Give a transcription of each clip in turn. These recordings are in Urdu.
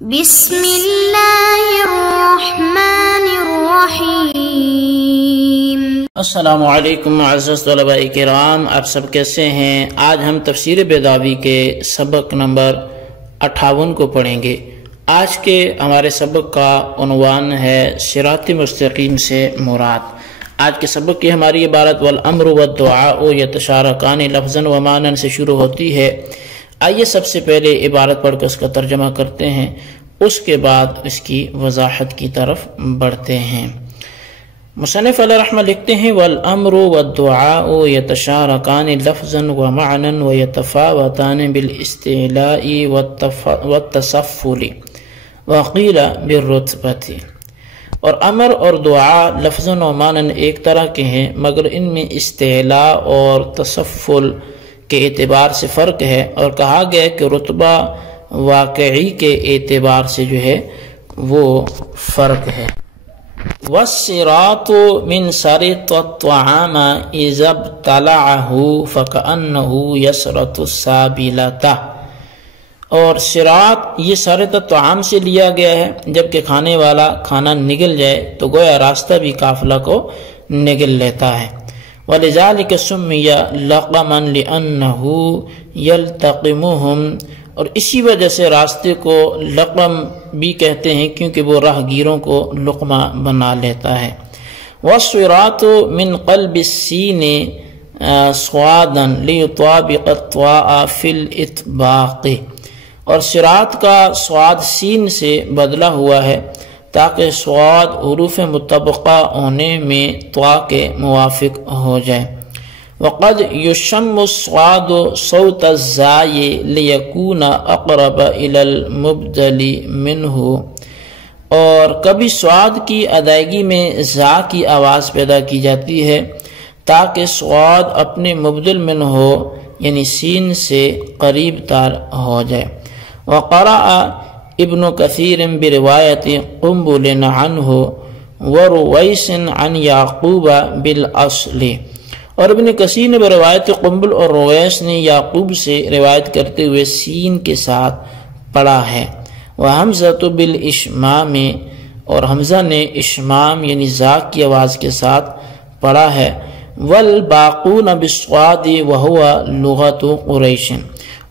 بسم اللہ الرحمن الرحیم۔ السلام علیکم معزز طلباء کرام، آپ سب کیسے ہیں؟ آج ہم تفسیر بیضاوی کے سبق نمبر 58 کو پڑھیں گے۔ آج کے ہمارے سبق کا عنوان ہے صراط مستقیم سے مراد۔ آج کے سبق کی ہماری عبارت والامر والدعاء یتشارکان لفظا و معنی سے شروع ہوتی ہے۔ آئیے سب سے پہلے عبارت پڑھ کر اس کا ترجمہ کرتے ہیں، اس کے بعد اس کی وضاحت کی طرف بڑھتے ہیں۔ مصنف علیہ رحمہ لکھتے ہیں والامر والدعاء یتشارکان لفظا و معنی و یتفاوتان بالاستعلاء والتصفل وقیل بالرتبۃ۔ اور امر اور دعا لفظاً و معنی ایک طرح کے ہیں، مگر ان میں استعلاء اور تصفل کے اعتبار سے فرق ہے، اور کہا گیا کہ رتبہ واقعی کے اعتبار سے جو ہے وہ فرق ہے۔ والصراط من سرط الطعام اذا ابتلعه فكأنه يسرط السابلة۔ اور صراط یہ سرط الطعام سے لیا گیا ہے، جبکہ کھانے والا کھانا نگل جائے تو گویا راستہ بھی قافلہ کو نگل لیتا ہے۔ وَلِذَلِكَ سُمِّيَ لَقَمًا لِأَنَّهُ يَلْتَقِمُهُمْ، اور اسی وجہ سے راستے کو لقم بھی کہتے ہیں کیونکہ وہ راہگیروں کو لقمہ بنا لیتا ہے۔ وَالصِّرَاطُ مِنْ قَلْبِ السِّينِ صَوَادًا لِيُطَابِقَ الطَّاءَ فِي الْإِطْبَاقِ، اور صراط کا صاد سین سے بدلا ہوا ہے تاکہ صاد حروف مطبقہ ہونے میں طا کے موافق ہو جائے۔ وقد یشم الصاد صوت الزائی لیکون اقرب الی المبدل منہ، اور کبھی صاد کی ادائیگی میں زا کی آواز پیدا کی جاتی ہے تاکہ صاد اپنے مبدل من ہو، یعنی سین سے قریب تر ہو جائے۔ وقرأ ابن کثیر بروایت قنبل عنہ ورویس عن یعقوب بالاصل، اور ابن کثیر نے بروایت قنبل اور رویس نے یعقوب سے روایت کرتے ہوئے سین کے ساتھ پڑھا ہے۔ وحمزۃ بالاشمام، اور حمزہ نے اشمام یعنی زا کی آواز کے ساتھ پڑھا ہے۔ والباقون بالصاد وهو لغت قریش،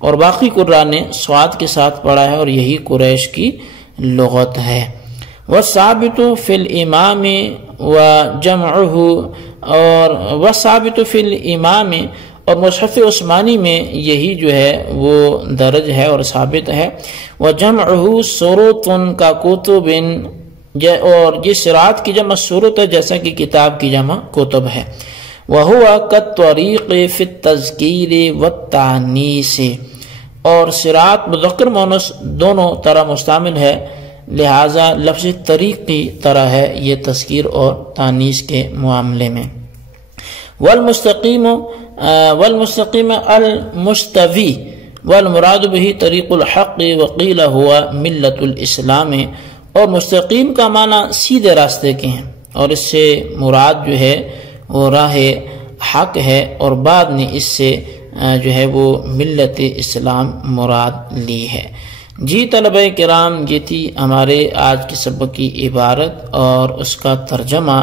اور باقی قراء نے صاد کے ساتھ پڑھا ہے اور یہی قریش کی لغت ہے۔ والثابت فی الامام وجمعہ، اور والثابت فی الامام، اور مصحف عثمانی میں یہی جو ہے وہ درج ہے اور ثابت ہے۔ وجمعہ سورۃ کا کتب، اور یہ صراط کی جمع سورت ہے جیسا کہ کتاب کی جمع کتب ہے۔ وہو کالطریق فی التذکیر والتانیث، اور صراط مذکر مؤنث دونوں طرح مستعمل ہے، لہذا لفظ طریق کی طرح ہے یہ تذکیر اور تانیث کے معاملے میں۔ والمستقیم المستوی والمراد به طریق الحق وقیل ہوا ملت الاسلام، اور مستقیم کا معنی سیدھے راستے کے ہیں، اور اس سے مراد جو ہے وہ راہ حق ہے، اور بعد نے اس سے جو ہے وہ ملت اسلام مراد لی ہے۔ جی طلبہ کرام، یہ تھی ہمارے آج کے سبق کی عبارت اور اس کا ترجمہ۔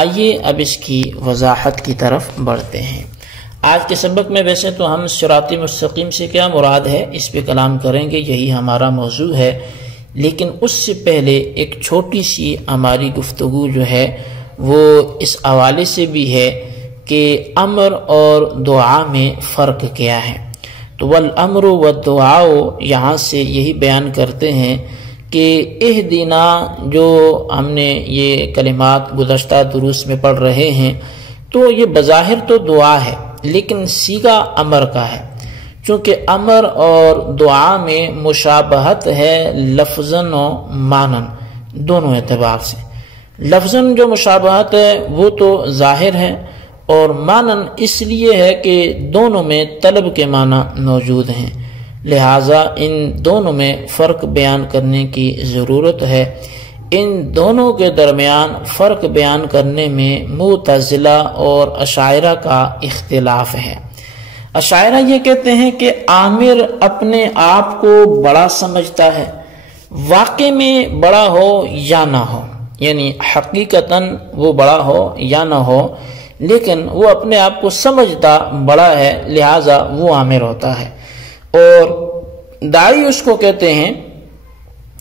آئیے اب اس کی وضاحت کی طرف بڑھتے ہیں۔ آج کے سبق میں ویسے تو ہم صراط مستقیم سے کیا مراد ہے اس پہ کلام کریں گے، یہی ہمارا موضوع ہے، لیکن اس سے پہلے ایک چھوٹی سی ہماری گفتگو جو ہے وہ اس حوالے سے بھی ہے کہ امر اور دعا میں فرق کیا ہے۔ تو والامر والدعاء یہاں سے یہی بیان کرتے ہیں کہ اہدنا، جو ہم نے یہ کلمات گزشتہ دروس میں پڑھ رہے ہیں، تو یہ بظاہر تو دعا ہے لیکن صیغہ امر کا ہے، چونکہ امر اور دعا میں مشابہت ہے لفظاً و معنن دونوں اعتبار سے۔ لفظاً جو مشابہت ہے وہ تو ظاہر ہے، اور معنن اس لیے ہے کہ دونوں میں طلب کے معنی موجود ہیں، لہٰذا ان دونوں میں فرق بیان کرنے کی ضرورت ہے۔ ان دونوں کے درمیان فرق بیان کرنے میں معتزلہ اور اشاعرہ کا اختلاف ہے۔ اشاعرہ یہ کہتے ہیں کہ آمر اپنے آپ کو بڑا سمجھتا ہے، واقع میں بڑا ہو یا نہ ہو، یعنی حقیقتاً وہ بڑا ہو یا نہ ہو، لیکن وہ اپنے آپ کو سمجھتا بڑا ہے، لہٰذا وہ عامر ہوتا ہے۔ اور داعی اس کو کہتے ہیں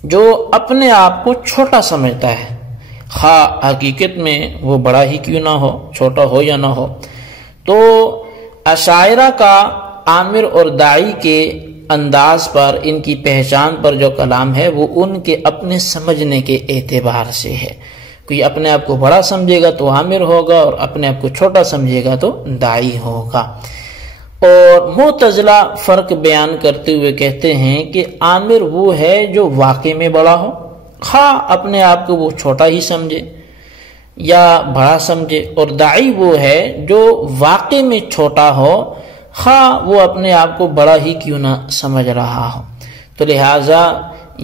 جو اپنے آپ کو چھوٹا سمجھتا ہے، خواہ حقیقت میں وہ بڑا ہی کیوں نہ ہو، چھوٹا ہو یا نہ ہو۔ تو اشاعرہ کا عامر اور داعی کے انداز پر، ان کی پہچان پر جو کلام ہے وہ ان کے اپنے سمجھنے کے اعتبار سے ہے۔ کوئی اپنے آپ کو بڑا سمجھے گا تو عامر ہوگا، اور اپنے آپ کو چھوٹا سمجھے گا تو داعی ہوگا۔ اور معتزلہ فرق بیان کرتے ہوئے کہتے ہیں کہ عامر وہ ہے جو واقع میں بڑا ہو، خواہ اپنے آپ کو وہ چھوٹا ہی سمجھے یا بڑا سمجھے، اور داعی وہ ہے جو واقع میں چھوٹا ہو، خواہ وہ اپنے آپ کو بڑا ہی کیوں نہ سمجھ رہا ہو۔ تو لہٰذا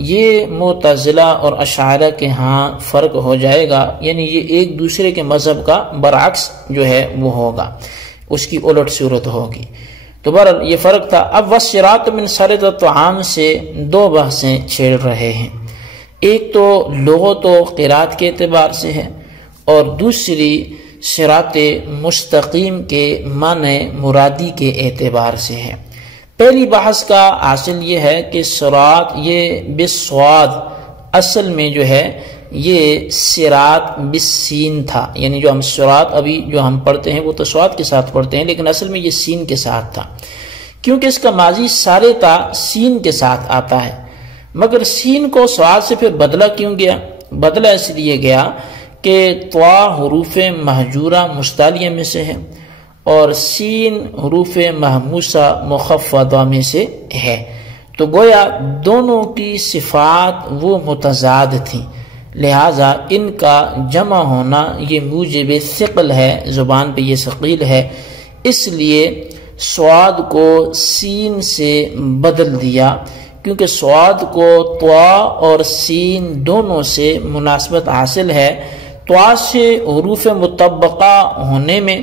یہ معتزلہ اور اشاعرہ کے ہاں فرق ہو جائے گا، یعنی یہ ایک دوسرے کے مذہب کا برعکس جو ہے وہ ہوگا، اس کی الٹ صورت ہوگی۔ تو بہرحال یہ فرق تھا۔ اب والصراط من سرد الطعام سے دو بحثیں چھیڑ رہے ہیں، ایک تو لغت و قرات کے اعتبار سے ہے، اور دوسری صراط مستقیم کے معنی مرادی کے اعتبار سے ہے۔ پہلی بحث کا حاصل یہ ہے کہ صراط یہ بالصاد اصل میں جو ہے یہ صراط بالسین تھا، یعنی جو ہم صراط ابھی جو ہم پڑھتے ہیں وہ تو صاد کے ساتھ پڑھتے ہیں، لیکن اصل میں یہ سین کے ساتھ تھا، کیونکہ اس کا ماضی سارتا سین کے ساتھ آتا ہے۔ مگر سین کو صاد سے پھر بدلہ کیوں گیا؟ بدلہ اس لیے گیا کہ طوا حروف مہجورہ مستعلیہ میں سے ہے، اور سین حروف محموسہ مخفضہ میں سے ہے، تو گویا دونوں کی صفات وہ متضاد تھیں، لہٰذا ان کا جمع ہونا یہ موجب ثقل ہے، زبان پہ یہ ثقیل ہے، اس لیے صاد کو سین سے بدل دیا، کیونکہ صاد کو طوا اور سین دونوں سے مناسبت حاصل ہے، طوا سے حروف مطبقہ ہونے میں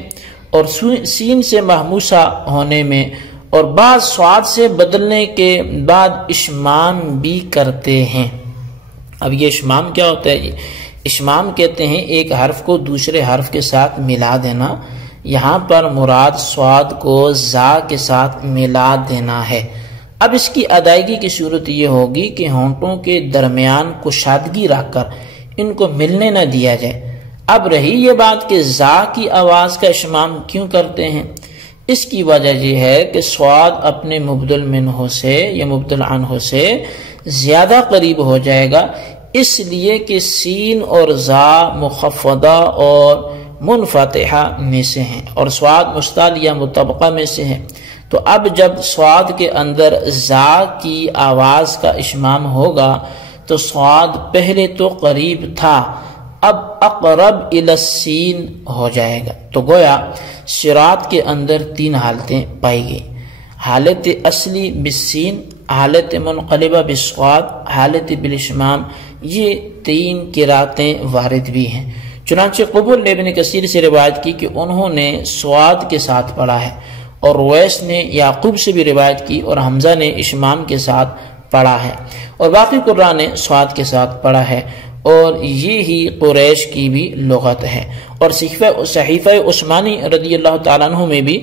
اور سین سے محموسہ ہونے میں، اور بعض صاد سے بدلنے کے بعد اشمام بھی کرتے ہیں۔ اب یہ اشمام کیا ہوتا ہے؟ اشمام کہتے ہیں ایک حرف کو دوسرے حرف کے ساتھ ملا دینا، یہاں پر مراد صاد کو زا کے ساتھ ملا دینا ہے۔ اب اس کی ادائیگی کی صورت یہ ہوگی کہ ہونٹوں کے درمیان کشادگی رکھ کر ان کو ملنے نہ دیا جائے۔ اب رہی یہ بات کہ زا کی آواز کا اشمام کیوں کرتے ہیں، اس کی وجہ یہ ہے کہ صاد اپنے مبدل منہ سے یا مبدل عنہ سے زیادہ قریب ہو جائے گا، اس لیے کہ سین اور زا مخفضہ اور منفتحہ میں سے ہیں، اور صاد مستعلیہ مطبقہ میں سے ہیں۔ تو اب جب صاد کے اندر زا کی آواز کا اشمام ہوگا تو صاد پہلے تو قریب تھا، اب اقرب الی السین ہو جائے گا۔ تو گویا صراط کے اندر تین حالتیں پائی گئی، حالت اصلی بالسین، حالت منقلبہ بالصاد، حالت بالاشمام۔ یہ تین قراتیں وارد بھی ہیں، چنانچہ قبول نے ابن کثیر سے روایت کی کہ انہوں نے صاد کے ساتھ پڑھا ہے، اور رویس نے یعقوب سے بھی روایت کی اور حمزہ نے اشمام کے ساتھ پڑھا ہے، اور باقی قراء نے صاد کے ساتھ پڑھا ہے، اور یہی قریش کی بھی لغت ہے، اور صحیفہ عثمانی رضی اللہ تعالیٰ عنہ میں بھی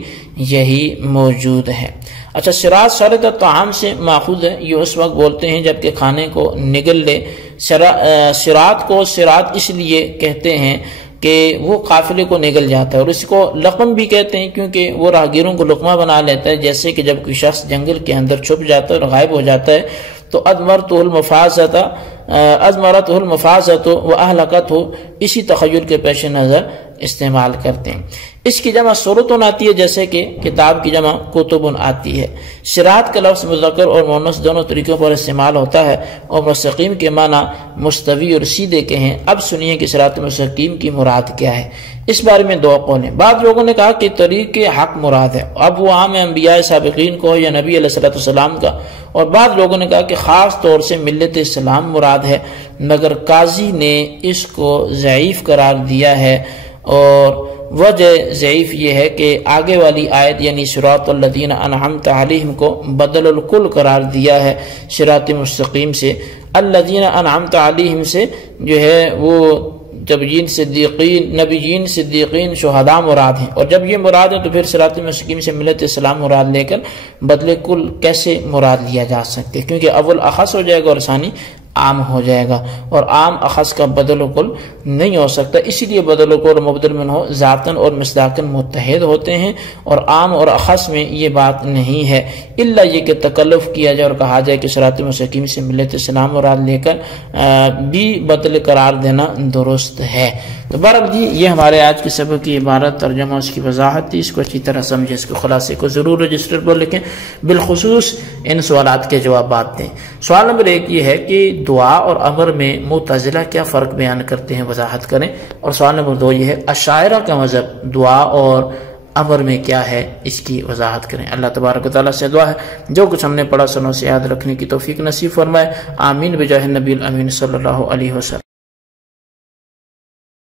یہی موجود ہے۔ اچھا، صراط سرد الطعام سے ماخوذ ہے، یہ اس وقت بولتے ہیں جبکہ کھانے کو نگل لے۔ صراط کو صراط اس لیے کہتے ہیں کہ وہ قافلے کو نگل جاتا ہے، اور اس کو لقم بھی کہتے ہیں کیونکہ وہ راہگیروں کو لقمہ بنا لیتا ہے، جیسے کہ جب کوئی شخص جنگل کے اندر چھپ جاتا ہے اور غائب ہو جاتا ہے تو ادمرتہ المفازۃ واہلکتہ، اسی تخیل کے پیش نظر استعمال کرتے ہیں۔ اس کی جمع صورتن آتی ہے، جیسے کہ کتاب کی جمع کتبن آتی ہے۔ صراط کا لفظ مذکر اور مؤنث دونوں طریقوں پر استعمال ہوتا ہے، اور مستقیم کے معنی مستوی اور سیدھے کے ہیں۔ اب سنیے کہ صراط مستقیم کی مراد کیا ہے۔ اس بارے میں دو قول ہیں، بعض لوگوں نے کہا کہ طریق حق مراد ہے، اب وہ عام انبیاء سابقین کو یا نبی علیہ السلام کا، اور بعض لوگوں نے کہا کہ خاص طور سے ملت اسلام مراد ہے، مگر قاضی نے اس کو ضعیف قرار دیا ہے، اور وجہ ضعیف یہ ہے کہ آگے والی آیت یعنی صراط الذین انعمت علیہم کو بدل الکل قرار دیا ہے صراط مستقیم سے۔ الذین انعمت علیہم سے جو ہے وہ نبیین صدیقین شہداء مراد ہیں، اور جب یہ مراد ہے تو پھر صراط مستقیم سے ملت اسلام مراد لے کر بدل کل کیسے مراد لیا جا سکتے، کیونکہ اول اخص ہو جائے گا اور ثانی عام ہو جائے گا، اور عام اخص کا بدل و کل نہیں ہو سکتا، اسی لیے بدل و کل مبدل منہ ذاتن اور مصداقن متحد ہوتے ہیں، اور عام اور اخص میں یہ بات نہیں ہے، الا یہ کہ تکلف کیا جائے اور کہا جائے کہ صراط مستقیم سے ملت اسلام مراد لے کر بھی بدل قرار دینا درست ہے۔ تو بہرحال جی یہ ہمارے آج کے سبق کی عبارت ترجمہ اس کی وضاحت تھی، اس کو اچھی طرح سمجھے، اس کے خلاصے کو ضرور رجسٹر پر لکھیں، بالخصوص ان سوالات کے جوابات دیں۔ سوال نمبر 1 یہ ہے کہ دعا اور امر میں معتزلہ کیا فرق بیان کرتے ہیں، وضاحت کریں، اور سوال نمبر 2 یہ ہے اشاعرہ کا مذہب دعا اور امر میں کیا ہے، اس کی وضاحت کریں۔ اللہ تبارک و تعالیٰ سے دعا ہے جو کچھ ہم نے پڑھا سنوں سے یاد رکھنے کی توفیق نصیب فرمائے، آمین بجاہ النبی الامین صلی اللہ علیہ وسلم۔